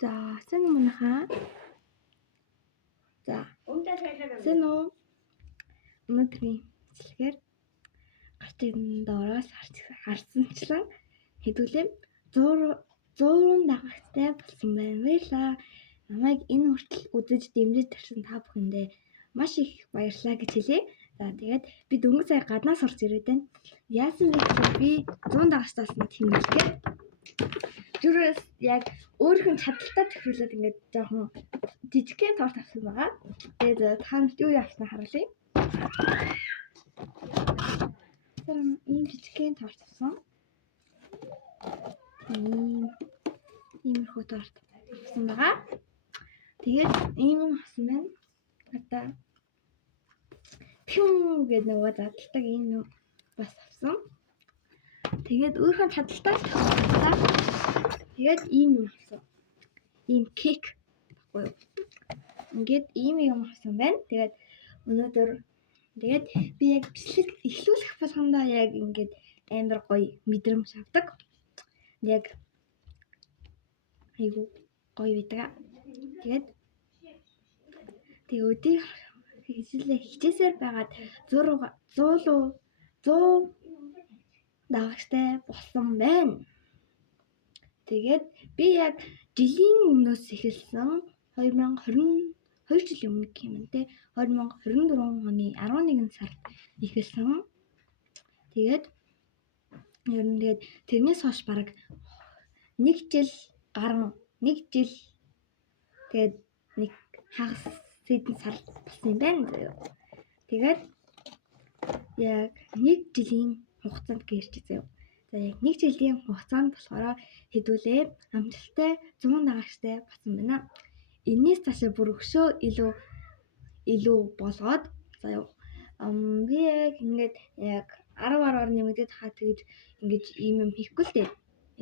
За, сайн уу манайхаа? За, сайн уу? Өнөөдрийн бичлэгээр гарч ирсэн доороос харсанчлан хэдүүлээ 100 дагагчтай болсон байна. Баярлалаа. Намайг энэ хүртэл үзэж дэмжиж тавьсан та бүхэндээ маш их баярлалаа гэж хэлье. За, тэгээд би дөнгөж сая гаднаас орж ирээд байна. Яасан бэ гэхээр би 100 дагагчтаас нь тэмдэглэхээр зүрээс яг өөрийнх нь чадaltaа тохируулаад ингээд жоохон жижигхэн торт авсан байгаа. Тэгээд таанд юу явснаа харуулъя. Ийм жижигхэн торт авсан. Иймэрхүү торт авсан байгаа. Тэгээд ийм юм авсан байна. Одоо пиу гэдэг нөгөө задалдаг ийм нэг бас авсан. Тэгээд өөрийнхөө чадaltaа тохируулаад тэгээд ийм юм авсан. Ийм кек баггүй юу? Ингээд ийм юм авсан байна. Тэгээд өнөөдөр би яг бичлэг эхлүүлэх болгондоо яг ингээд амар гоё мэдрэмж авдаг. Яг айгу гоё байдаг. Тэгээд өдөө хичээсээр байгаад 100 дагагчтай болсон байна. Тэгээд би яг жилийн өмнөөс эхэлсэн 2022 жилийн өмнө гэх юм те 2024 оны 11 сард эхэлсэн. Тэгээд тэрнээс хойш бараг 1 жил тэгээд нэг хагас сэдэн сар болсон юм байна. Тэгээд яг 1 жилийн хугацаанд гэрч заяа. За яг 1 жилийн хугацаанд болохоор хэдүүлээ амжилттай 100 дагагчтай болсон байна. Энээс цаашаа бүр өшөө илүү болгоод заяа. Би яг ингээд яг 10 нэмэгдээд хаа тэгж ингэж ийм юм хийхгүй л дээ.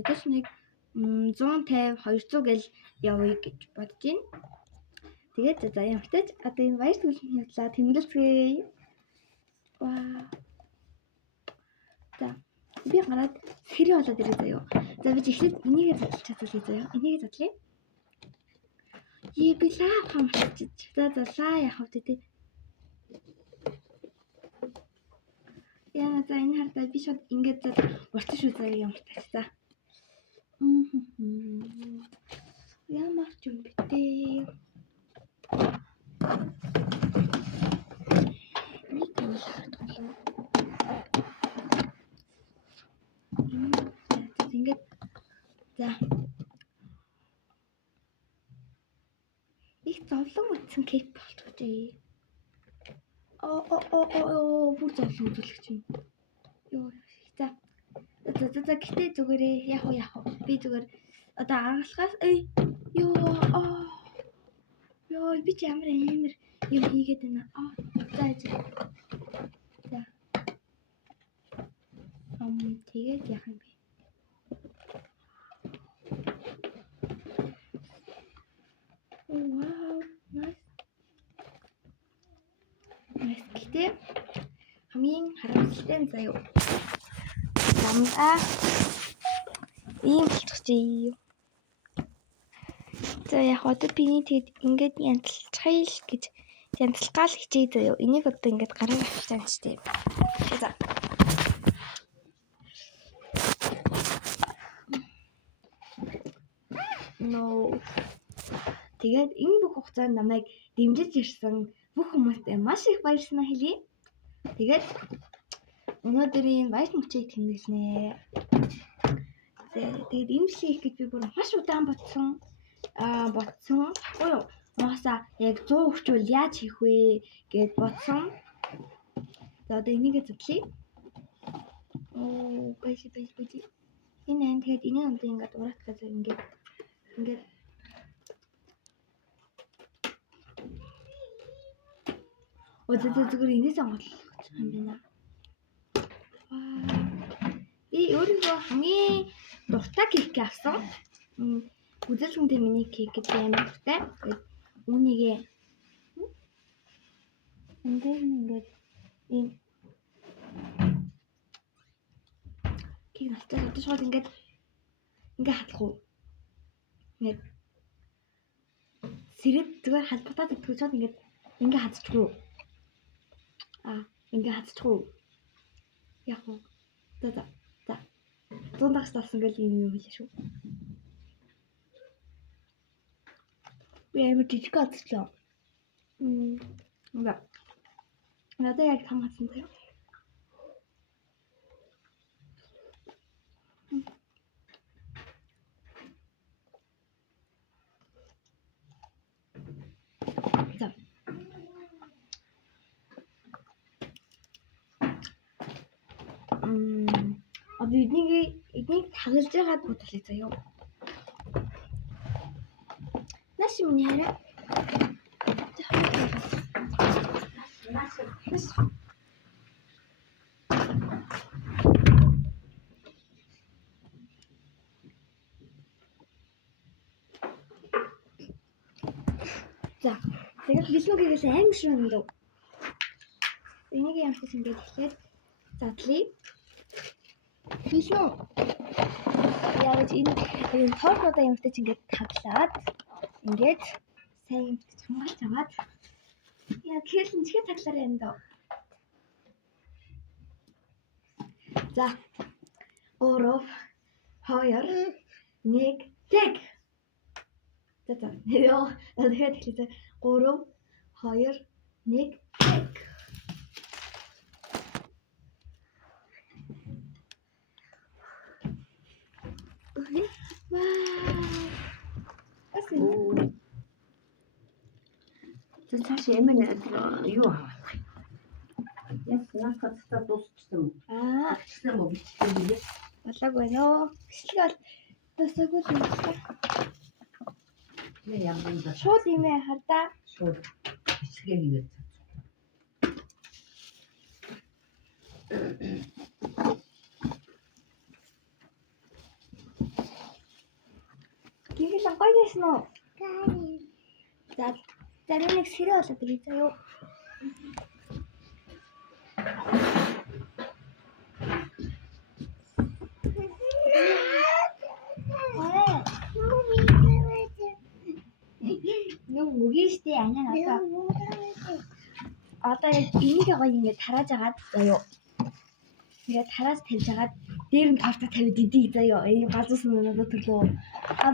Ядаж нэг 150 200 гэл явъя гэж бодож байна. Тэгээд за ямар ч тач одоо энэ баяр түлхний явдлаа тэмдэглэцгээе. Вау. За би гараад хэрэг болоод ирээ заяа. За би эхлээд энийгээ задлах чадвал заяа. Энийгээ задлая. Би лав хамтчих. За лаа яхав дээ. Яа за энэ хардаа би шууд ингээд уртч шүү заяа ямар тач за. Ямар ч юм битээ. Ингээд за их зовлон утсан кек болчихжээ. Бүр зовлон үзүүлэгч юм. Йоо за гэтээ зүгээрээ яах вэ? Би зүгээр одоо аргалахаас ёо би ч амар юм хийгээд байна. За. Тэгээд яах юм бэ? Wow, nice. Гэтээ хамгийн харамсалтай нь заяа. Намдаа ийм болчихжээ. За яг одоо биний тэгэд ингээд янзлахаа л хичээе заяа. Энийг одоо ингээд гараар авч таанчтэй. За. Тэгээд энэ бүх хугацаанд намайг дэмжиж ирсэн бүх хүмүүстээ маш их баярлалаа хэлье. Тэгээд өнөөдрийн баяр мөчийг тэмдэглэнэ. Тэгээд энэ бичлэг гэж би бүр маш удаан бодсон. Баггүй юу? Моосаа яг 100 хүрчвэл яаж хийх вэ гэд бодсон. За одоо энийгээ задлая. Баяж. Энэ тэгээд энэ онд ингээд ураатгаж ингээд зүгээр энэс онгойлгох юм байна. Би өөрийнхөө хамгийн дуртай кек авсан. Үзэлцэнтэй миний кек гэдэг амар дуртай. Үүнийгээ ингээд ийм кек авчихсан. Шууд ингээд хадлах уу? Ингээд сэрээд зүгээр халбатаад идчихвэл ингээд ингээ хазчихгүй. Ингээ хазчихгүй. Яг уу. За. 100 дагч болсон гэж юм хэлээ шүү. Би амар жижиг хазчлаа. Надад яг том хазсан заяа. Одоо эднийг тагалж байгаад бодлоо заяа. Наш миний хараа. За, тэгээд бэлнүүгээс амар шүү юм дөө. Энийг ямар ч ингэж эхлээд задлаа. Бэлнүү. Яаж энэ торнуудаа юмтай ч ингэж таглаад ингээд сайн юмтай хамгаалж аваад яа гэхэл нчгээ таглаарай энэ дөө. За. 3 2 1 тэг. За. Яа, дахиад хэлээ. 3 2 1 тэг. 저 사실 예매는 юу аа. Яг наскатста дуусчихсан. Тэгсэн мө бичсэн билээ. Болоогүй нөө. Бичлэг бол тасаагүй л юм. Ямар юм шууд имээ хадаа. Шууд бичлэгээ хийгээд. Гинхэл гоё яасан уу? За нэг сэрээ болоод ирээ заяа. Нүг мөгөөштэй анаа одоо яг энийг гоё ингээд тарааж агаад заяа. Тэгээд тараас тавьж агаад дээр нь тавтаа тавьд идэе заяа. Энэ галзуус нь надад төрлөө.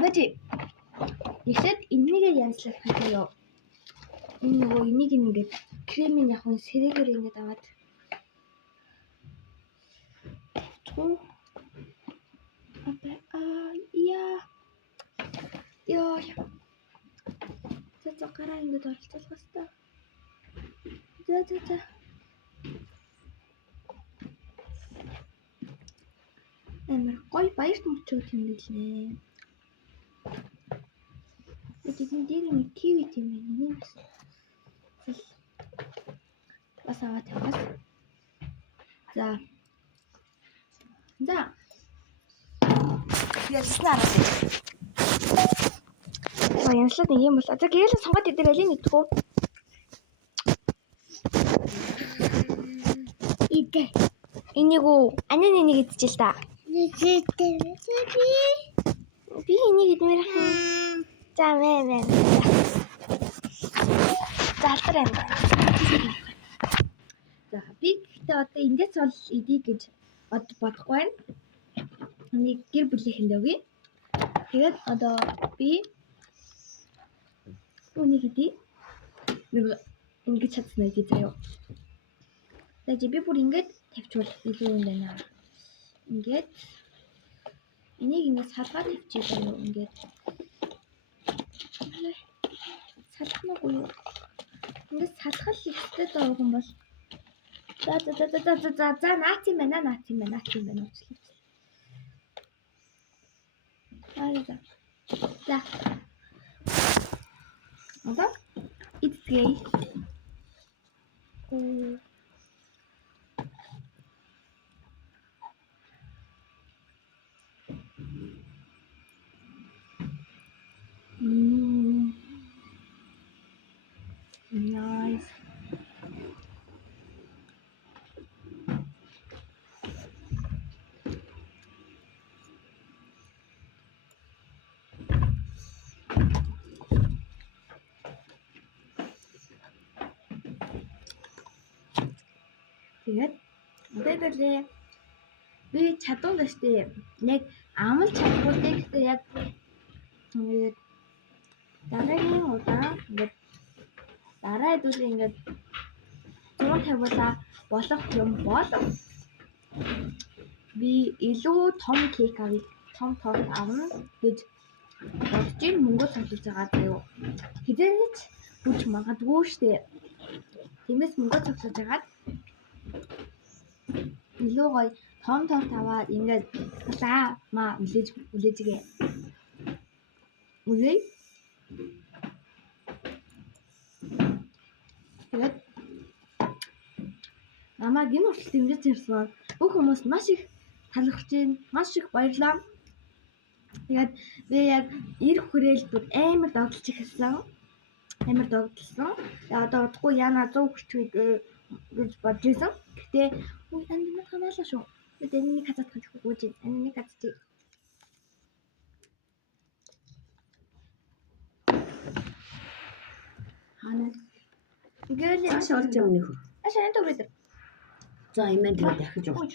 Бажи. Ихэд энийгээ янзлах заяа. Энэ нөгөө энийг ингээд кремийн яг нь сэрэгээр ингээд аваад тавьчихгүй. Яа. За гараа ингээд оролцуулах хэвээр. За. Амар гоё баярт мөчөөд юм гэлээ. Эдгээр дээр нэг ТV тийм байна. Бас аваад явах. За. Яснаа. Янслаад нэг юм болоо. За гээл сонгоод идэх байли нэгдэх үү? Идэ. Энийг үү? Анаа нэг идчихэл та. Би энийг идмээр хаа. За мэн. За алдараа юм байна. За би гэхдээ одоо эндээс бол идэх гэж бодохгүй байна. Энийг гэр бүлийнхэндээ өгье. Тэгээд одоо би үнийг идэх. Нэг ингэж чадсан гэж заяа. За би бүр ингэж тавьчвал илүү юм байна. Ингээд энийг ингэж салгаад тавьчих юм ингээд. Салхнаагүй юу? Ингээд салхал ихтэй даа юм бол. За наац юм байна. За. Одоо идэгэй. Nice. Тэгээд өдөртлээ би чадвал штэ нэг амал чадвалтай гэхдээ яг ингээд дараагийн удаа ингээд дараа хэдүүл ингээд 150-уулаа болох юм бол би илүү том кейк авъя. Том торт авна гэж бодож мөнгө цуглуулж байгаа заяо. Хэзээ ч бүж магадгүй штэ. Тиймээс мөнгө цуглуулж агаад илүү гоё том торт аваад ингээд маа үлээжгээ. Үлээ. Тэгээд намайг энэ хүртэл дэмжиж ирсэн бүх хүмүүст маш их талархаж байна. Маш их баярлалаа. Тэгээд би яг ирэх хүрээл бүр амар догдолж ихсэн. Амар догдолсон. Тэгээд одоо удахгүй яна 100 хүрчээд гэж бодож байсан. Гэтэ үгүй энэ ханаалаа шүү. Тэгээд энэ хазаад хахгүй гэж энэ хазчих. Хана. Гэл Цааш орж явна нөхөр. ашаа энэ төгрөд. За имэн тэгээ дахиж орж.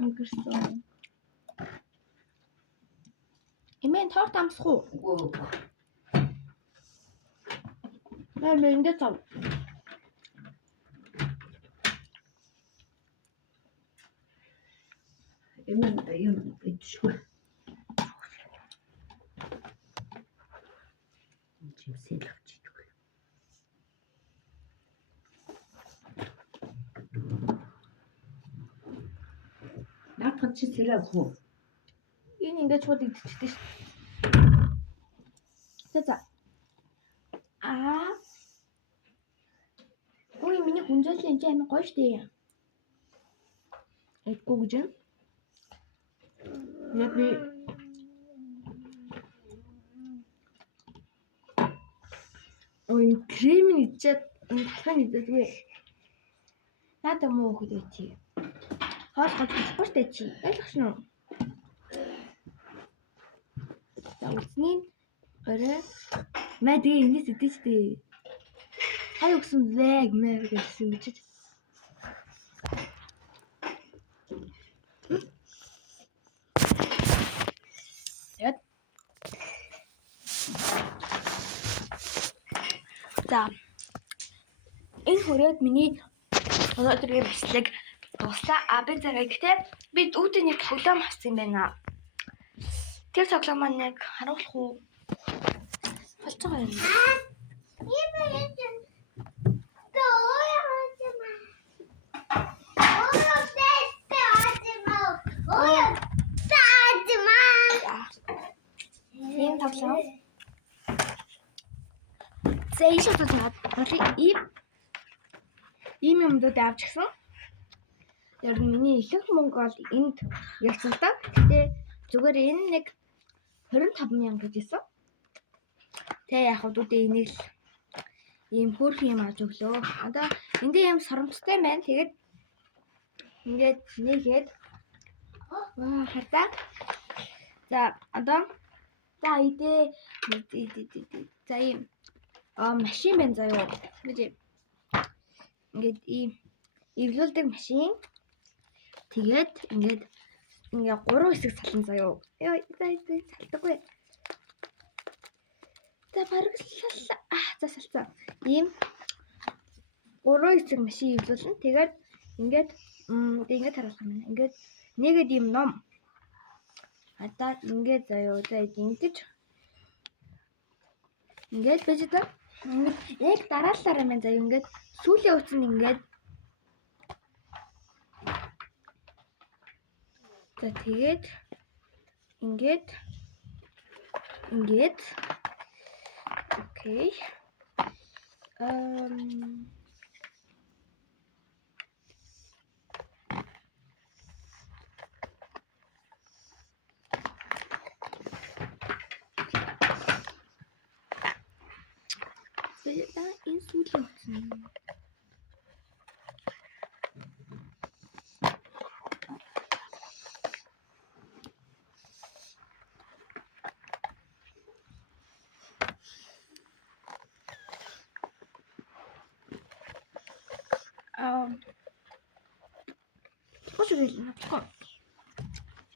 Мөнгөрсөн. Имэн торт амсах уу? Үгүй. Наа ингээд цав. Имэн юм идчихгүй. Чимсэл авчиж өгөө. Наадах чи сэлээ хөө. Энэ ингээд шууд идчихдэг шүү. За. Ой миний хүнжээлийн энэ амар гоё штэ. Эдгүү гэж. Яг би ой крем идчихэд талхан идэггүй. Надад муу хөхөд байчи. Хоол гол спорттэй чи. Ойлгосон уу? За үсний орой маа тэгээ ингэж идэж штэ. Хай өгсөн вэг мэр гэсэн үг чи. За энэ хүрээд миний өнөөдрийн бичлэг дуслаа. Би зэрэг гэхдээ би үүдээ нэг тоглоом авсан юм байна. Тэр тоглоом маань яг харуулах уу? Болж байгаа юм. Ийм тоглоом. Зэйш татаад ийм юмдууд авч гисэн. Тэр миний ихэнх мөнгө бол энд ялсан та. Гэтэ зүгээр энэ нэг 25,000 гэж исэн. Тэ яг үүдээ энийг л ийм хөөрх юм авч өглөө. Одоо эндээ юм соромжтой байна. Тэгээд ингээд нэгээд хартаа. За одоо за идэ. За ийм машин байна заяо. Ингээд ийм эвлүүлдэг машин. Тэгээд ингээд 3 хэсэг сална заяо. Яа салдаггүй. За бараг саллаа. За салцаа. Ийм 3 хэсэг машин эвлүүлнэ. Тэгээд ингээд харуулах юм байна. Ингээд нэгэд ийм ном. Одоо ингээд заяо. За ингэж ингээд байж та. Яг дараалалаараа мэн заяа ингээд сүүлийн утсанд ингээд за тэгээд ингээд окей да энэ сүүлийн утсанд дуусах гээл нутггүй.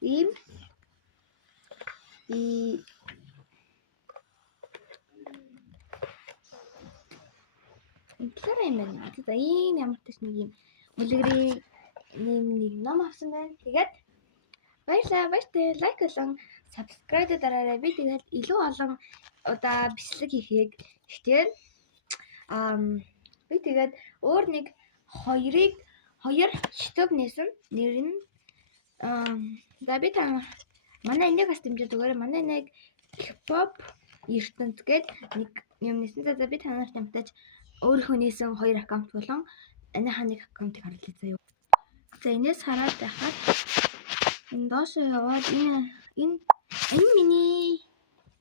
Ийм интлэр юм байна. За ийм ямар ч нэг юм үлгэрийн нэг ном авсан байна. Тэгээд баярлалаа. Лайк болон subscribe дараарай. Би тэгээд илүү олон удаа бичлэг хийхийг хичээн. Би тэгээд өөр нэг хоёр YouTube нээсэн. Нэр нь за би та манай энэс дэмжиж өгөөрэй. Манай нэг K-pop ертөнц гээд нэг юм нээсэн. За би танарт амтаж өөрийнхөө нээсэн 2 аккаунт болон энэхээ нэг аккаунтыг харуулъя заяа. За энэс хараад байхад энэ доош яваад энэ миний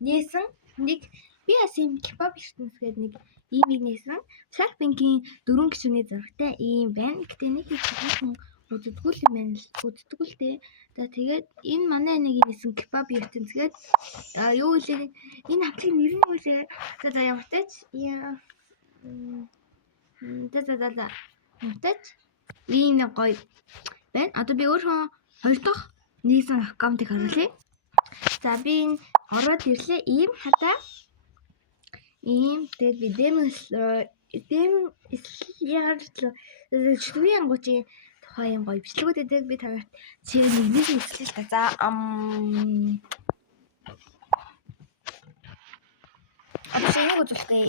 нээсэн нэг би бас юм K-pop ертөнц гээд нэг иймийг нээсэн. Blackpink-ийн 4 гишүүний зурагтай ийм байна. Гэтэ нэг их хүн үздэг юм байна л. Үздэг л дээ. За тэгээд энэ манай нэг нээсэн K-pop ертөнц гээд юу вэ? Энэ хамтлагийн нэр нь юу вэ? За ямар ч тач за амтач ийм нэг гоё байна. Одоо би өөрөө 2 дахь нээсэн аккаунтыг харуулъя. За би энэ ороод ирлээ. Ийм хатаа ийм тэгээд би шүрийн ангуучийн тухайн гоё бичлэгүүдэд би танарт нэг хэлчихлээ л да. За энийг үзүүлээ.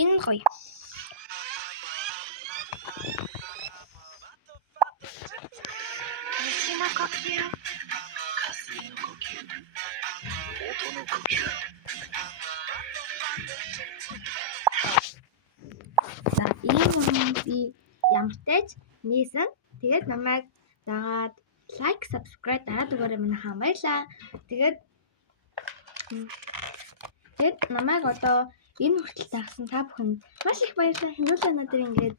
Энэ гоё. За ийм би ямар тач нээсэн. Тэгээд намайг дагаад лайк, subscribe дараад өгөөрэй манайхаа. Баярлалаа. Тэгээд намайг одоо энэ хүртэл тагсан та бүхэнд маш их баярлалаа. Хэмжүүлээ надад ингээд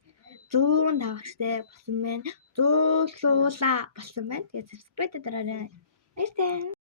100 тавагчтай болсон байна. 100 болсон байна. Тэгээд subscribe дараарай. Баярлалаа.